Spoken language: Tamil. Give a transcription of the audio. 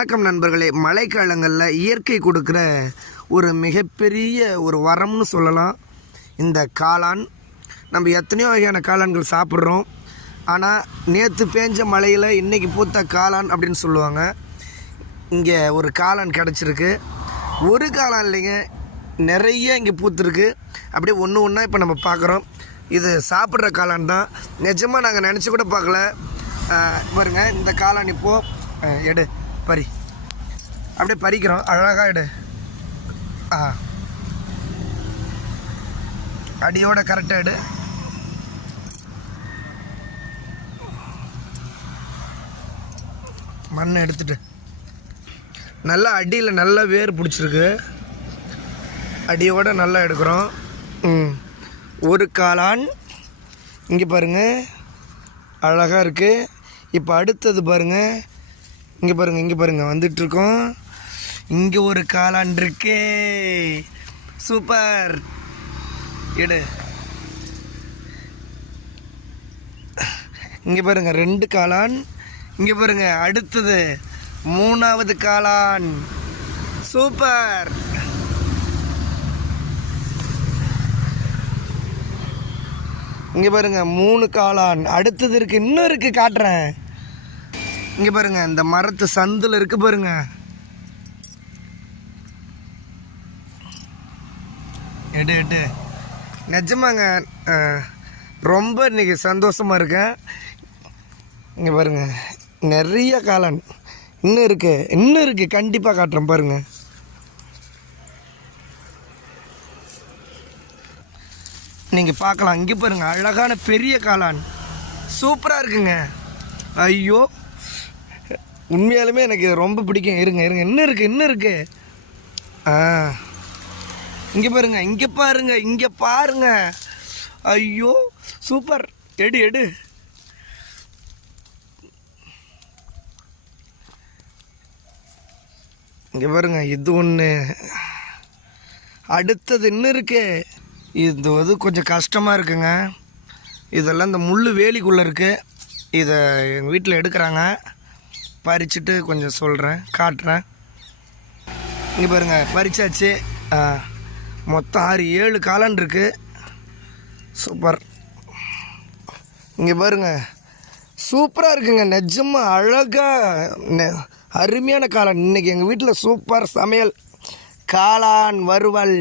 வணக்கம் நண்பர்களே. மழைக்காலங்களில் இயற்கை கொடுக்குற ஒரு மிகப்பெரிய ஒரு வரம்னு சொல்லலாம் இந்த காளான். நம்ம எத்தனையோ வகையான காளான்கள் சாப்பிட்றோம். ஆனால் நேற்று பேஞ்ச மழையில் இன்றைக்கி பூத்த காளான் அப்படின்னு சொல்லுவாங்க. இங்கே ஒரு காளான் கிடச்சிருக்கு. ஒரு காளான் இல்லைங்க, நிறைய இங்கே பூத்துருக்கு. அப்படியே ஒன்று ஒன்றா இப்போ நம்ம பார்க்குறோம். இது சாப்பிட்ற காளான் தான். நிஜமாக நாங்கள் நினச்சி கூட பார்க்கல. பாருங்க, இந்த காளான் இப்போது எடு பறி, அப்படியே பறிக்கிறோம். அழகாக எடு. அடியோட கரெக்டாக எடு. மண்ணை எடுத்துட்டு நல்லா அடியில் நல்லா வேர் பிடிச்சிருக்கு. அடியோட நல்லா எடுக்கிறோம். ஒரு காளான் இங்கே பாருங்கள், அழகாக இருக்குது. இப்போ அடுத்தது பாருங்கள், இங்கே பாருங்கள் வந்துட்டுருக்கோம். இங்கே ஒரு காளான் இருக்கே, சூப்பர். எடு. இங்கே பாருங்கள் 2 காளான். இங்கே பாருங்கள் அடுத்தது 3வது காளான், சூப்பர். இங்கே பாருங்கள் 3 காளான். அடுத்தது இருக்குது, இன்னும் இருக்குது, காட்டுறேன். இங்கே பாருங்கள், இந்த மரத்து சந்தில் இருக்குது பாருங்க. எடு. நிஜமாங்க, ரொம்ப இன்றைக்கி சந்தோஷமாக இருக்கேன். இங்கே பாருங்கள், நிறைய காளான் இன்னும் இருக்குது. கண்டிப்பாக காட்டுறேன் பாருங்கள். நீங்கள் பார்க்கலாம். இங்கே பாருங்கள், அழகான பெரிய காளான், சூப்பராக இருக்குங்க. ஐயோ, உண்மையாலுமே எனக்கு ரொம்ப பிடிக்கும். இருங்க இன்னும் இருக்குது. இங்கே பாருங்க. ஐயோ, சூப்பர். எடு. இங்கே பாருங்க, இது ஒன்று. அடுத்தது இன்னும் இருக்கு. இது வந்து கொஞ்சம் கஷ்டமாக இருக்குங்க. இதெல்லாம் இந்த முள் வேலிக்குள்ளே இருக்குது. இதை எங்கள் வீட்டில் எடுக்கிறாங்க. பறிச்சுட்டு கொஞ்சம் சொல்கிறேன், காட்டுறேன். இங்கே பாருங்கள், பறிச்சாச்சு. மொத்தம் 6-7 காளான் இருக்குது. சூப்பர். இங்கே பாருங்கள், சூப்பராக இருக்குங்க. நிஜமாக அழகாக அருமையான காளான். இன்றைக்கி எங்கள் வீட்டில் சூப்பர் சமையல், காளான் வறுவல்.